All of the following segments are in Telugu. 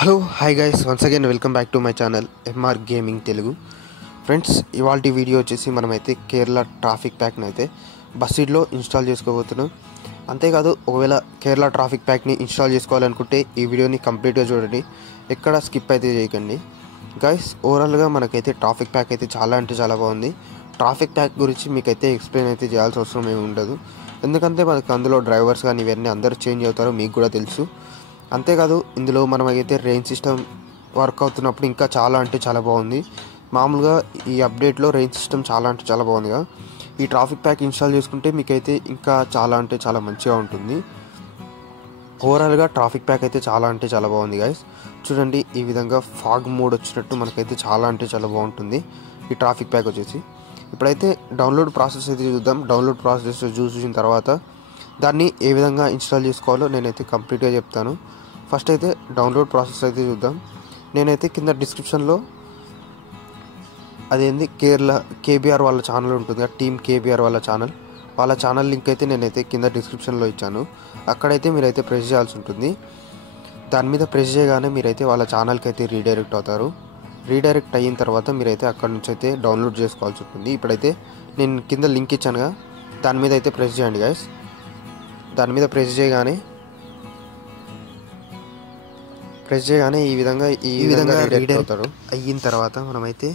Hello hi guys, once again welcome back to my channel MR gaming Telugu. Friends, ఇవాల్టి వీడియో వచ్చేసి మనమైతే కేరళ ట్రాఫిక్ ప్యాక్ని అయితే బస్సీడ్లో ఇన్స్టాల్ చేసుకోబోతున్నాం. అంతేకాదు, ఒకవేళ కేరళ ట్రాఫిక్ ప్యాక్ని ఇన్స్టాల్ చేసుకోవాలనుకుంటే ఈ వీడియోని కంప్లీట్గా చూడండి, ఎక్కడ స్కిప్ అయితే చేయకండి. గైస్, ఓవరాల్గా మనకైతే ట్రాఫిక్ ప్యాక్ అయితే చాలా అంటే చాలా బాగుంది. ట్రాఫిక్ ప్యాక్ గురించి మీకైతే ఎక్స్ప్లెయిన్ అయితే చేయాల్సిన అవసరం ఏమి ఉండదు, ఎందుకంటే మనకు అందులో డ్రైవర్స్ కానీ ఇవన్నీ అందరూ చేంజ్ అవుతారో మీకు కూడా తెలుసు. అంతేకాదు, ఇందులో మనమైతే రెయిన్ సిస్టమ్ వర్క్ అవుతున్నప్పుడు ఇంకా చాలా అంటే చాలా బాగుంది. మామూలుగా ఈ అప్డేట్లో రెయిన్ సిస్టమ్ చాలా అంటే చాలా బాగుందిగా. ఈ ట్రాఫిక్ ప్యాక్ ఇన్స్టాల్ చేసుకుంటే మీకైతే ఇంకా చాలా అంటే చాలా మంచిగా ఉంటుంది. ఓవరాల్గా ట్రాఫిక్ ప్యాక్ అయితే చాలా అంటే చాలా బాగుంది గైస్. చూడండి, ఈ విధంగా ఫాగ్ మోడ్ వచ్చినట్టు మనకైతే చాలా అంటే చాలా బాగుంటుంది ఈ ట్రాఫిక్ ప్యాక్ వచ్చేసి. ఇప్పుడైతే డౌన్లోడ్ ప్రాసెస్ అయితే చూద్దాం. డౌన్లోడ్ ప్రాసెస్ చూసిన తర్వాత దాన్ని ఏ విధంగా ఇన్స్టాల్ చేసుకోవాలో నేనైతే కంప్లీట్గా చెప్తాను. ఫస్ట్ అయితే డౌన్లోడ్ ప్రాసెస్ అయితే చూద్దాం. నేనైతే కింద డిస్క్రిప్షన్లో అదేంది కేరళ కేబీఆర్ వాళ్ళ ఛానల్ ఉంటుంది, టీమ్ కేబీఆర్ వాళ్ళ ఛానల్ లింక్ అయితే నేనైతే కింద డిస్క్రిప్షన్లో ఇచ్చాను. అక్కడైతే మీరైతే ప్రెస్ చేయాల్సి ఉంటుంది. దాని మీద ప్రెస్ చేయగానే మీరైతే వాళ్ళ ఛానల్కి అయితే రీడైరెక్ట్ అవుతారు. రీడైరెక్ట్ అయిన తర్వాత మీరైతే అక్కడ నుంచి అయితే డౌన్లోడ్ చేసుకోవాల్సి ఉంటుంది. ఇప్పుడైతే నేను కింద లింక్ ఇచ్చానుగా, దాని మీద అయితే ప్రెస్ చేయండి గైస్. దాని మీద ప్రెస్ చేయగానే ఈ విధంగా రీడైరెక్ట్ అవుతారు. అయిన తర్వాత మనమైతే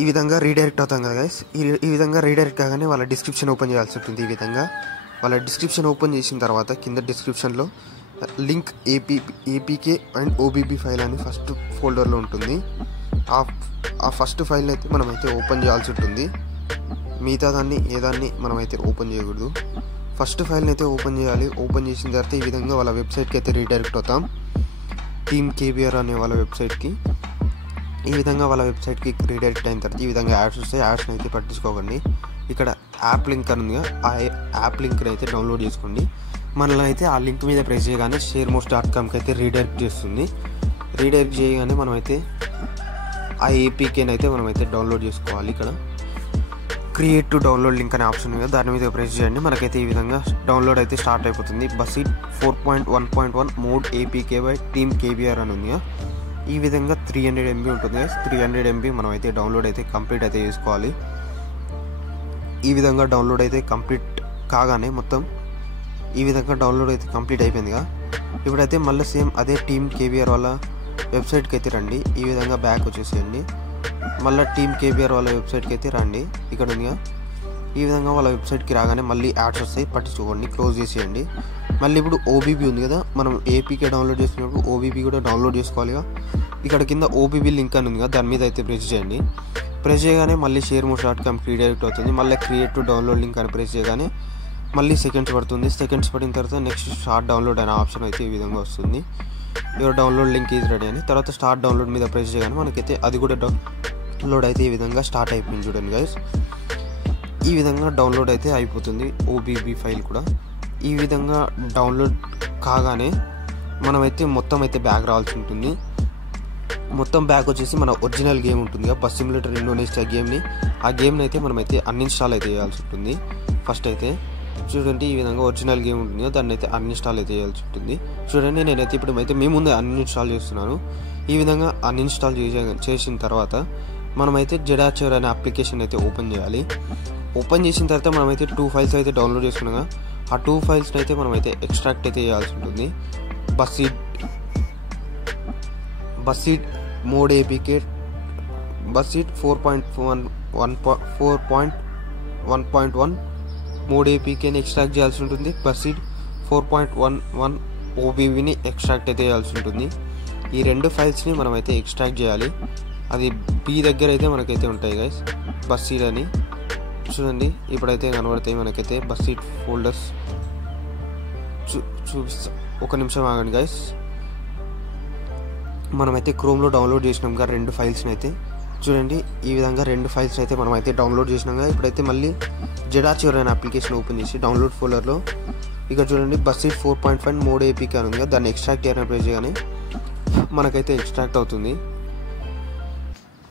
ఈ విధంగా రీడైరెక్ట్ అవుతాం కదా గైస్. ఈ విధంగా రీడైరెక్ట్ కాగానే వాళ్ళ డిస్క్రిప్షన్ ఓపెన్ చేయాల్సి ఉంటుంది. ఈ విధంగా వాళ్ళ డిస్క్రిప్షన్ ఓపెన్ చేసిన తర్వాత కింద డిస్క్రిప్షన్లో link APK and OBB file అని ఫస్ట్ ఫోల్డర్లో ఉంటుంది. ఆ ఫస్ట్ ఫైల్ని అయితే మనమైతే ఓపెన్ చేయాల్సి ఉంటుంది. మిగతా దాన్ని మనమైతే ఓపెన్ చేయకూడదు. ఫస్ట్ ఫైల్ని అయితే ఓపెన్ చేయాలి. ఓపెన్ చేసిన తర్వాత ఈ విధంగా వాళ్ళ వెబ్సైట్కి అయితే రీడైరెక్ట్ అవుతాం. టీమ్ కేబీఆర్ అనే వాళ్ళ వెబ్సైట్కి. ఈ విధంగా వాళ్ళ వెబ్సైట్కి రీడైరెక్ట్ అయిన తర్వాత ఈ విధంగా యాడ్స్ వస్తాయి. యాడ్స్ని అయితే పట్టించుకోకండి. ఇక్కడ యాప్ లింక్ అని ఉందిగా, ఆ యాప్ లింక్ని అయితే డౌన్లోడ్ చేసుకోండి. మనల్ని అయితే ఆ లింక్ మీద ప్రెస్ చేయగానే sharemos.comకి అయితే రీడైరెక్ట్ చేస్తుంది. రీడైరెక్ట్ చేయగానే మనమైతే ఆ ఏపీకేని అయితే మనమైతే డౌన్లోడ్ చేసుకోవాలి. ఇక్కడ క్రియేట్ టు డౌన్లోడ్ లింక్ అనే ఆప్షన్ ఉంది, దాని మీద ప్రెస్ చేయండి. మనకైతే ఈ విధంగా డౌన్లోడ్ అయితే స్టార్ట్ అయిపోతుంది. బస్సీడ్ 4.1.1 mode APK by team KBR అని ఉంది. ఈ విధంగా 300 MB ఉంటుంది. 300 MB మనం అయితే డౌన్లోడ్ అయితే కంప్లీట్ అయితే చేసుకోవాలి. ఈ విధంగా డౌన్లోడ్ అయితే కంప్లీట్ కాగానే మొత్తం ఈ విధంగా డౌన్లోడ్ అయితే కంప్లీట్ అయిపోయిందిగా. ఇప్పుడైతే మళ్ళీ సేమ్ అదే టీమ్ కేబీఆర్ వాళ్ళ వెబ్సైట్కి అయితే రండి. ఈ విధంగా బ్యాక్ వచ్చేసేయండి. మళ్ళీ టీమ్ కేబీఆర్ వాళ్ళ వెబ్సైట్కి అయితే రండి. ఇక్కడ ఉందిగా, ఈ విధంగా వాళ్ళ వెబ్సైట్కి రాగానే మళ్ళీ యాడ్స్ వస్తాయి, పట్టించుకోండి, క్లోజ్ చేసేయండి. మళ్ళీ ఇప్పుడు ఓబీబీ ఉంది కదా, మనం ఏపీకే డౌన్లోడ్ చేసుకున్నప్పుడు ఓబీబీ కూడా డౌన్లోడ్ చేసుకోవాలిగా. ఇక్కడ కింద ఓబీబీ లింక్ అని ఉంది కదా, దాని మీద అయితే ప్రెస్ చేయండి. ప్రెస్ చేయగానే మళ్ళీ sharemos.com రీడైరెక్ట్ అవుతుంది. మళ్ళీ క్రియేట్ టు డౌన్లోడ్ లింక్ అని ప్రెస్ చేయగానే మళ్ళీ సెకండ్స్ పడుతుంది. సెకండ్స్ పడిన తర్వాత నెక్స్ట్ స్టార్ట్ డౌన్లోడ్ అనే ఆప్షన్ అయితే ఈ విధంగా వస్తుంది. Your download link is ready అని. తర్వాత స్టార్ట్ డౌన్లోడ్ మీద ప్రెస్ చేయగానే మనకైతే అది కూడా డౌన్లోడ్ అయితే ఈ విధంగా స్టార్ట్ అయిపోయింది. చూడండి గైస్, ఈ విధంగా డౌన్లోడ్ అయితే అయిపోతుంది ఓబీబీ ఫైల్ కూడా. ఈ విధంగా డౌన్లోడ్ కాగానే మనమైతే మొత్తం అయితే బ్యాక్ రావాల్సి ఉంటుంది. మొత్తం బ్యాక్ వచ్చేసి మన ఒరిజినల్ గేమ్ ఉంటుంది, బస్ సిమ్యులేటర్ ఇండోనేషియా గేమ్ని. ఆ గేమ్ని అయితే మనమైతే అన్ఇన్స్టాల్ అయితే చేయాల్సి ఉంటుంది. ఫస్ట్ అయితే చూడండి, ఈ విధంగా ఒరిజినల్ గేమ్ ఉంటుంది, దాన్ని అయితే అన్ఇన్స్టాల్ అయితే చేయాల్సి ఉంటుంది. చూడండి, నేనైతే ఇప్పుడు అయితే మీ ముందే అన్ఇన్స్టాల్ చేస్తున్నాను. ఈ విధంగా అన్ఇన్స్టాల్ చేసిన తర్వాత మనమైతే జెడాచర్ అనే అప్లికేషన్ అయితే ఓపెన్ చేయాలి. ఓపెన్ చేసిన తర్వాత మనమైతే 2 ఫైల్స్ అయితే డౌన్లోడ్ చేసుకున్నాగా, ఆ 2 ఫైల్స్ని అయితే మనమైతే ఎక్స్ట్రాక్ట్ అయితే చేయాల్సి ఉంటుంది. బస్సీడ్ మోడ్ ఏపీకే బస్సీడ్ 4.1.1 మోడ్ ఏపీకేని ఎక్స్ట్రాక్ట్ చేయాల్సి ఉంటుంది. బస్సీడ్ 4.11 ఓబీబీని ఎక్స్ట్రాక్ట్ అయితే చేయాల్సి ఉంటుంది. ఈ 2 ఫైల్స్ని మనమైతే ఎక్స్ట్రాక్ట్ చేయాలి. అది బి దగ్గర అయితే మనకైతే ఉంటాయి గైస్, బస్సీడ్ అని. చూడండి, ఇప్పుడైతే కనబడతాయి మనకైతే బస్సీడ్ ఫోల్డర్స్. చూపిస్తా, ఒక నిమిషం ఆగండి గైస్. మనమైతే క్రోమ్లో డౌన్లోడ్ చేసినాంగా 2 ఫైల్స్ని అయితే. చూడండి, ఈ విధంగా 2 ఫైల్స్ అయితే మనమైతే డౌన్లోడ్ చేసినాగా. ఇప్పుడైతే మళ్ళీ జెడాచర్ అనే అప్లికేషన్ ఓపెన్ చేసి డౌన్లోడ్ ఫోల్డర్లో ఇక్కడ చూడండి బస్సీడ్ 4.5 మోడ్ ఏపీకే అని ఉంది, దాన్ని ఎక్స్ట్రాక్ట్ చేయాలని ప్రెస్ చేయగానే మనకైతే ఎక్స్ట్రాక్ట్ అవుతుంది.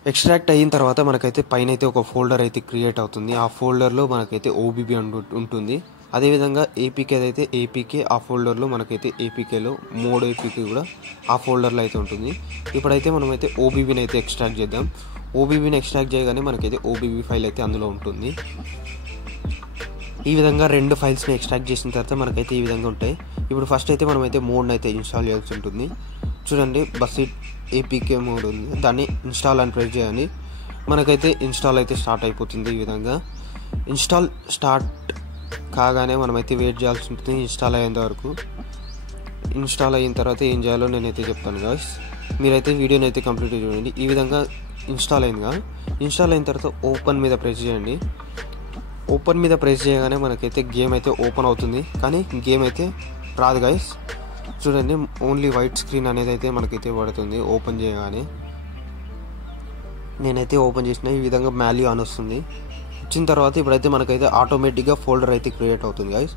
ఎక్స్ట్రాక్ట్ అయిన తర్వాత మనకైతే పైన అయితే ఒక ఫోల్డర్ అయితే క్రియేట్ అవుతుంది. ఆ ఫోల్డర్లో మనకైతే ఓబీబీ ఉంటుంది. అదేవిధంగా ఏపీకే అయితే ఏపీకే ఆ ఫోల్డర్లో మనకైతే ఏపీకేలో మోడ్ ఏపీకే కూడా ఆ ఫోల్డర్లో అయితే ఉంటుంది. ఇప్పుడైతే మనమైతే ఓబీబీని అయితే ఎక్స్ట్రాక్ట్ చేద్దాం. ఓబీబీని ఎక్స్ట్రాక్ట్ చేయగానే మనకైతే ఓబీబీ ఫైల్ అయితే అందులో ఉంటుంది. ఈ విధంగా 2 ఫైల్స్ని ఎక్స్ట్రాక్ట్ చేసిన తర్వాత మనకైతే ఈ విధంగా ఉంటాయి. ఇప్పుడు ఫస్ట్ అయితే మనమైతే మోడ్ని అయితే ఇన్స్టాల్ చేయాల్సి ఉంటుంది. చూడండి బస్సిట్ ఏపీకే మోడ్ ఉంది, దాన్ని ఇన్స్టాల్ అని ప్రెస్ చేయాలి. మనకైతే ఇన్స్టాల్ అయితే స్టార్ట్ అయిపోతుంది. ఈ విధంగా ఇన్స్టాల్ స్టార్ట్ కాగానే మనమైతే వెయిట్ చేయాల్సి ఉంటుంది ఇన్స్టాల్ అయ్యేంత వరకు. ఇన్స్టాల్ అయిన తర్వాత ఏం చేయాలో నేనైతే చెప్తాను గాయ్స్, మీరైతే వీడియోని అయితే కంప్లీట్ చూడండి. ఈ విధంగా ఇన్స్టాల్ అయిందిగా, ఇన్స్టాల్ అయిన తర్వాత ఓపెన్ మీద ప్రెస్ చేయండి. ఓపెన్ మీద ప్రెస్ చేయగానే మనకైతే గేమ్ అయితే ఓపెన్ అవుతుంది, కానీ గేమ్ అయితే రాదు గాయ్స్. చూడండి ఓన్లీ వైట్ స్క్రీన్ అనేది అయితే మనకైతే పడుతుంది ఓపెన్ చేయగానే. నేనైతే ఓపెన్ చేసిన ఈ విధంగా మాల్యూ అని వస్తుంది. వచ్చిన తర్వాత ఇప్పుడైతే మనకైతే ఆటోమేటిక్గా ఫోల్డర్ అయితే క్రియేట్ అవుతుంది గాయ్స్.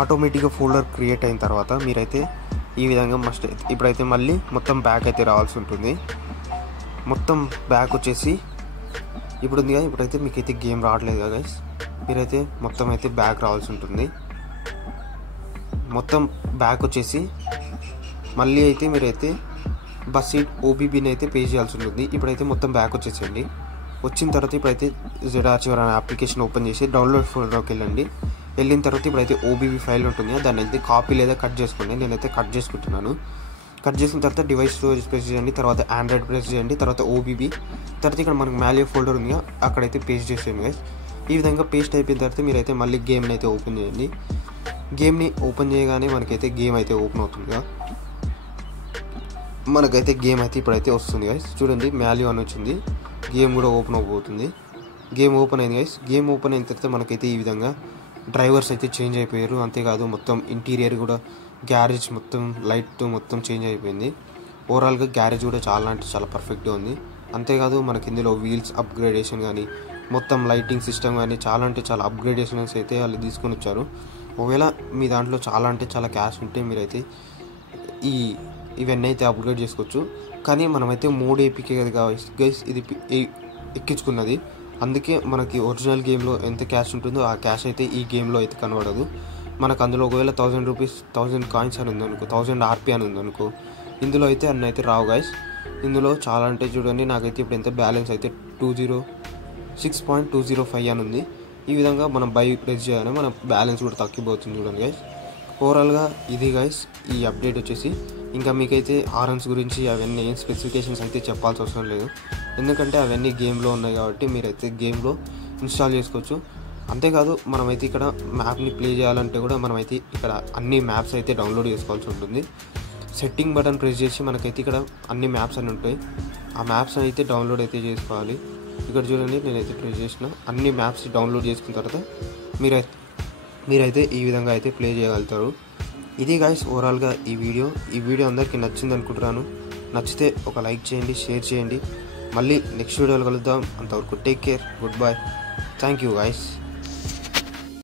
ఆటోమేటిక్గా ఫోల్డర్ క్రియేట్ అయిన తర్వాత మీరైతే ఈ విధంగా ఇప్పుడైతే మళ్ళీ మొత్తం బ్యాక్ అయితే రావాల్సి ఉంటుంది. మొత్తం బ్యాక్ వచ్చేసి ఇప్పుడు ఉంది కదా, ఇప్పుడైతే మీకైతే గేమ్ రావట్లేదు కదా గైస్, మీరైతే మొత్తం అయితే బ్యాక్ రావాల్సి ఉంటుంది. మొత్తం బ్యాక్ వచ్చేసి మళ్ళీ అయితే మీరైతే బస్సిట్ ఓబీబీని అయితే పే చేయాల్సి ఉంటుంది. ఇప్పుడైతే మొత్తం బ్యాక్ వచ్చేసేయండి. వచ్చిన తర్వాత ఇప్పుడైతే ZArchiver అనే అప్లికేషన్ ఓపెన్ చేసి డౌన్లోడ్ ఫోల్డర్లోకి వెళ్ళండి. వెళ్ళిన తర్వాత ఇప్పుడైతే ఓబీబీ ఫైల్ ఉంటుంది, దాన్ని అయితే కాపీ లేదా కట్ చేసుకోండి. నేనైతే కట్ చేసుకుంటున్నాను. కట్ చేసిన తర్వాత డివైస్ స్టోరేజ్ ప్రెస్ చేయండి, తర్వాత ఆండ్రాయిడ్ ప్రెస్ చేయండి, తర్వాత ఓబీబీ, తర్వాత ఇక్కడ మనకు మాల్యూ ఫోల్డర్ ఉంది అక్కడైతే పేస్ట్ చేసేయండి గైస్. ఈ విధంగా పేస్ట్ అయిపోయిన తర్వాత మీరైతే మళ్ళీ గేమ్ని అయితే ఓపెన్ చేయండి. గేమ్ని ఓపెన్ చేయగానే మనకైతే గేమ్ అయితే ఓపెన్ అవుతుందిగా. మనకైతే గేమ్ అయితే ఇప్పుడైతే వస్తుంది గైస్. చూడండి మాల్యూ అని వచ్చింది, గేమ్ కూడా ఓపెన్ అవబోతుంది. గేమ్ ఓపెన్ అయింది గైస్. గేమ్ ఓపెన్ అయిన తర్వాత మనకైతే ఈ విధంగా డ్రైవర్స్ అయితే చేంజ్ అయిపోయారు. అంతేకాదు మొత్తం ఇంటీరియర్ కూడా గ్యారేజ్ మొత్తం లైట్ మొత్తం చేంజ్ అయిపోయింది. ఓవరాల్గా గ్యారేజ్ కూడా చాలా అంటే చాలా పర్ఫెక్ట్గా ఉంది. అంతేకాదు మనకి ఇందులో వీల్స్ అప్గ్రేడేషన్ కానీ మొత్తం లైటింగ్ సిస్టమ్ కానీ చాలా అంటే చాలా అప్గ్రేడేషన్స్ అయితే వాళ్ళు తీసుకొని వచ్చారు. ఒకవేళ మీ దాంట్లో చాలా అంటే చాలా క్యాష్ ఉంటే మీరైతే ఇవన్నీ అయితే అప్గ్రేడ్ చేసుకోవచ్చు. కానీ మనమైతే 3 ఏపీకే కదా గైస్ ఇది ఎక్కించుకున్నది, అందుకే మనకి ఒరిజినల్ గేమ్లో ఎంత క్యాష్ ఉంటుందో ఆ క్యాష్ అయితే ఈ గేమ్లో అయితే కనబడదు మనకు. అందులో ఒకవేళ 1000 రూపీస్ 1000 కాయిన్స్ అని ఉందనుకో, 1000 RP అని ఉందనుకో, ఇందులో అయితే అన్నీ అయితే రావు గైస్. ఇందులో చాలా అంటే చూడండి నాకైతే ఇప్పుడు ఎంత బ్యాలెన్స్ అయితే 206.205 అని ఉంది. ఈ విధంగా మనం బై ప్రెస్ చేయగానే మన బ్యాలెన్స్ కూడా తగ్గిపోతుంది చూడండి గైస్. ఓవరాల్గా ఇది గైస్ ఈ అప్డేట్ వచ్చేసి. ఇంకా మీకైతే హారన్స్ గురించి అవన్నీ ఏం స్పెసిఫికేషన్స్ అయితే చెప్పాల్సి అవసరం లేదు, ఎందుకంటే అవన్నీ గేమ్లో ఉన్నాయి కాబట్టి మీరైతే గేమ్లో ఇన్స్టాల్ చేసుకోవచ్చు. అంతేకాదు మనమైతే ఇక్కడ మ్యాప్ని ప్లే చేయాలంటే కూడా మనమైతే ఇక్కడ అన్ని మ్యాప్స్ అయితే డౌన్లోడ్ చేసుకోవాల్సి ఉంటుంది. సెట్టింగ్ బటన్ ప్రెస్ చేసి మనకైతే ఇక్కడ అన్ని మ్యాప్స్ అని ఉంటాయి, ఆ మ్యాప్స్ అయితే డౌన్లోడ్ అయితే చేసుకోవాలి. ఇక్కడ చూడండి నేనైతే ప్రెస్ చేసిన అన్ని మ్యాప్స్ డౌన్లోడ్ చేసుకున్న తర్వాత మీరైతే ఈ విధంగా అయితే ప్లే చేయగలుగుతారు. ఇది గాయ్స్ ఓవరాల్గా ఈ వీడియో అందరికీ నచ్చింది అనుకుంటున్నాను. నచ్చితే ఒక లైక్ చేయండి, షేర్ చేయండి. మళ్ళీ నెక్స్ట్ వీడియోలో కలుద్దాం. అంతవరకు take care, good bye, thank you guys.